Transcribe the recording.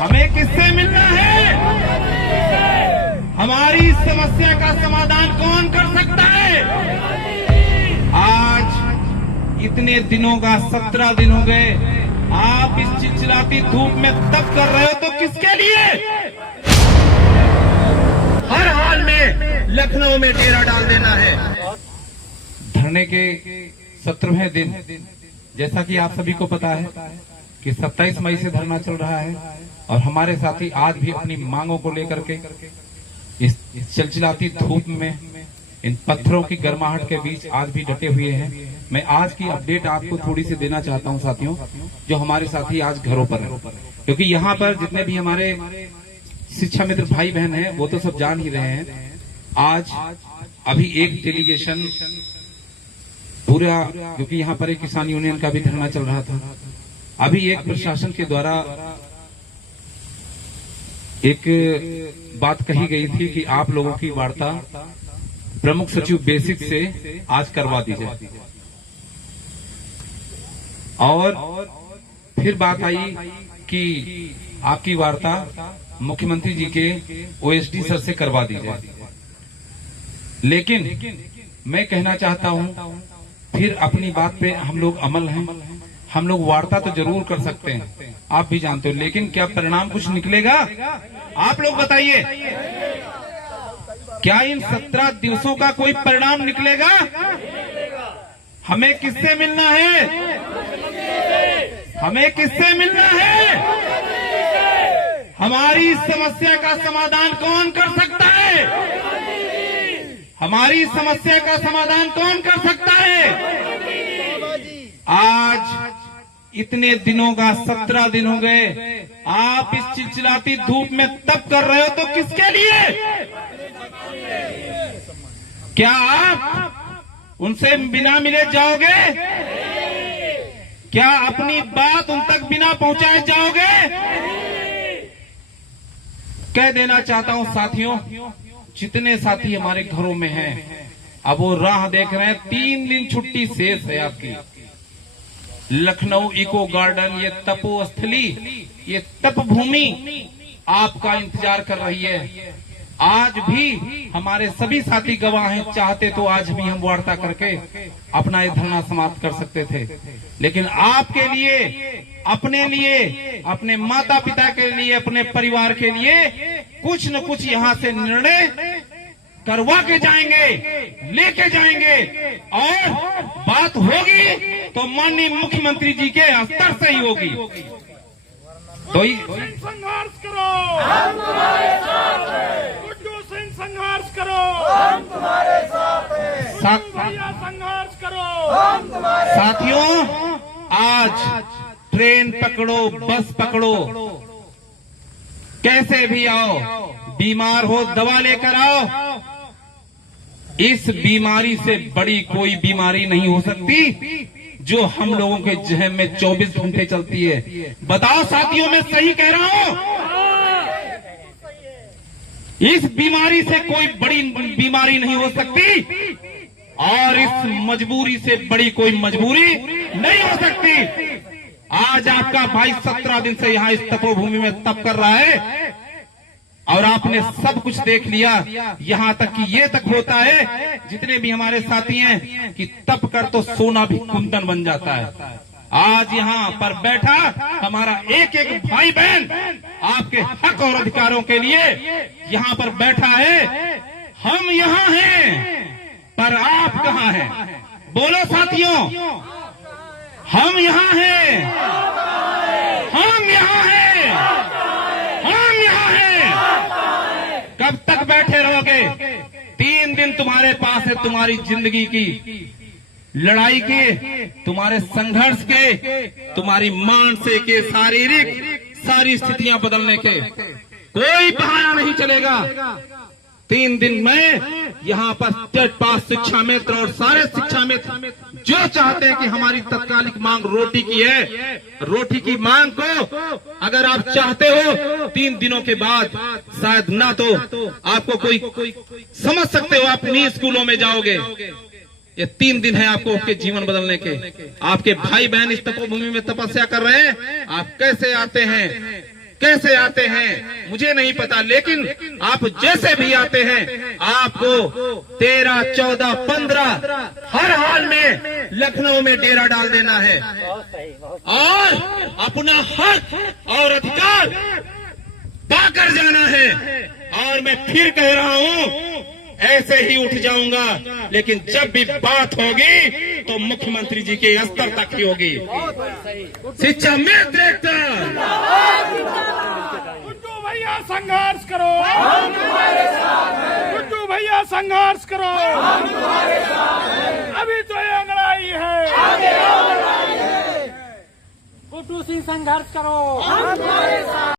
हमें किससे मिलना है? हमारी समस्या का समाधान कौन कर सकता है? आज इतने दिनों का 17 दिन हो गए, आप इस चिलचिलाती धूप में तप कर रहे हो तो किसके लिए? हर हाल में लखनऊ में डेरा डाल देना है। धरने के 17वें दिन, जैसा कि आप सभी को पता है कि 27 मई से धरना चल रहा है और हमारे साथी आज भी अपनी मांगों को लेकर के इस चिलचिलाती धूप में इन पत्थरों की गर्माहट के बीच आज भी डटे हुए हैं। मैं आज की अपडेट आपको थोड़ी सी देना चाहता हूं साथियों, जो हमारे साथी आज घरों पर हैं, क्योंकि यहाँ पर जितने भी हमारे शिक्षा मित्र भाई बहन हैं वो तो सब जान ही रहे हैं। आज अभी एक डेलीगेशन पूरा, क्योंकि यहाँ पर एक किसान यूनियन का भी धरना चल रहा था, अभी एक प्रशासन के द्वारा एक बात कही गई थी कि आप लोगों की वार्ता प्रमुख सचिव बेसिक से आज करवा दी जाए, और फिर बात आई कि आपकी वार्ता मुख्यमंत्री जी के ओएसडी सर से करवा दी जाए। लेकिन मैं कहना चाहता हूं, फिर अपनी बात पे हम लोग अमल हैं, हम लोग वार्ता तो जरूर कर सकते हैं, आप भी जानते हो, लेकिन क्या परिणाम कुछ निकलेगा? आप लोग बताइए, क्या इन 17 दिवसों का कोई परिणाम निकलेगा? हमें किससे मिलना है? हमें किससे मिलना है? हमारी समस्या का समाधान कौन कर सकता है? हमारी समस्या का समाधान कौन कर सकता है? आज इतने दिनों का 17 दिन हो गए, आप इस चिलचिलाती धूप में तप कर रहे हो तो किसके लिए? क्या आप उनसे बिना मिले जाओगे? क्या अपनी बात उन तक बिना पहुंचाए जाओगे? कह देना चाहता हूं साथियों, जितने साथी हमारे घरों में हैं, अब वो राह देख रहे हैं। 3 दिन छुट्टी शेष है आपकी। लखनऊ इको गार्डन, ये तपोस्थली, ये तप भूमि आपका इंतजार कर रही है। आज भी हमारे सभी साथी गवाह हैं, चाहते तो आज भी हम वार्ता करके अपना ये धरना समाप्त कर सकते थे, लेकिन आपके लिए, अपने माता पिता के लिए, अपने परिवार के लिए कुछ न कुछ यहाँ से निर्णय करवा के जाएंगे, लेके जाएंगे, और बात होगी तो माननीय मुख्यमंत्री जी के स्तर से ही होगी। तो संघर्ष करो, हम तुम्हारे साथ हैं। गुड्डू सिंह संघर्ष करो, हम तुम्हारे साथ हैं। संघर्ष करो, हम तुम्हारे साथियों, आज ट्रेन पकड़ो, बस पकड़ो, कैसे भी आओ, बीमार हो दवा लेकर आओ। इस बीमारी से बड़ी कोई बीमारी नहीं हो सकती जो हम लोगों के जहन में 24 घंटे चलती है। बताओ साथियों, मैं सही कह रहा हूं? इस बीमारी से कोई बड़ी बीमारी नहीं हो सकती, और इस मजबूरी से बड़ी कोई मजबूरी नहीं हो सकती। आज आपका भाई 17 दिन से यहाँ इस तपोभूमि में तप कर रहा है, और आपने सब कुछ देख लिया, यहाँ तक कि ये तक होता है, जितने भी हमारे साथी हैं, कि तप कर तो सोना भी कुंदन बन जाता है। आज यहाँ पर बैठा हमारा एक एक भाई बहन आपके हक और अधिकारों के लिए यहाँ पर बैठा है। हम यहाँ हैं, पर आप कहाँ हैं? बोलो साथियों, हम यहाँ हैं, हम यहाँ हैं, हम यहाँ हैं। कब तक बैठे रहोगे? 3 दिन तुम्हारे पास है, तुम्हारी जिंदगी की लड़ाई के, तुम्हारे संघर्ष के, तुम्हारी मानसिक के, शारीरिक सारी स्थितियां बदलने के। कोई बहाना नहीं चलेगा। 3 दिन में यहाँ पर टेट पास शिक्षा मित्र और सारे शिक्षा मित्र जो चाहते हैं कि हमारी तत्कालिक मांग रोटी की है, रोटी की मांग को अगर आप चाहते हो 3 दिनों के बाद, शायद ना तो आपको कोई समझ सकते हो, आप नहीं स्कूलों में जाओगे। ये 3 दिन है आपको आपके जीवन बदलने के। आपके भाई बहन इस तपोभूमि में तपस्या कर रहे हैं, आप कैसे आते हैं? कैसे आते हैं मुझे नहीं पता, लेकिन आप जैसे भी आते हैं आपको 13, 14, 15 हर हाल में लखनऊ में डेरा डाल देना है और अपना हक और अधिकार पाकर जाना है। और मैं फिर कह रहा हूं, ऐसे ही उठ जाऊंगा, लेकिन जब भी बात होगी तो मुख्यमंत्री जी के स्तर तक ही होगी। शिक्षा में देखता गुड्डू भैया संघर्ष करो, हम तुम्हारे साथ हैं। गुड्डू भैया संघर्ष करो, हम तुम्हारे साथ हैं। अभी तो ये अंगड़ाई है, आगे और लड़ाई है। गुड्डू सिंह संघर्ष करो, हम तुम्हारे साथ।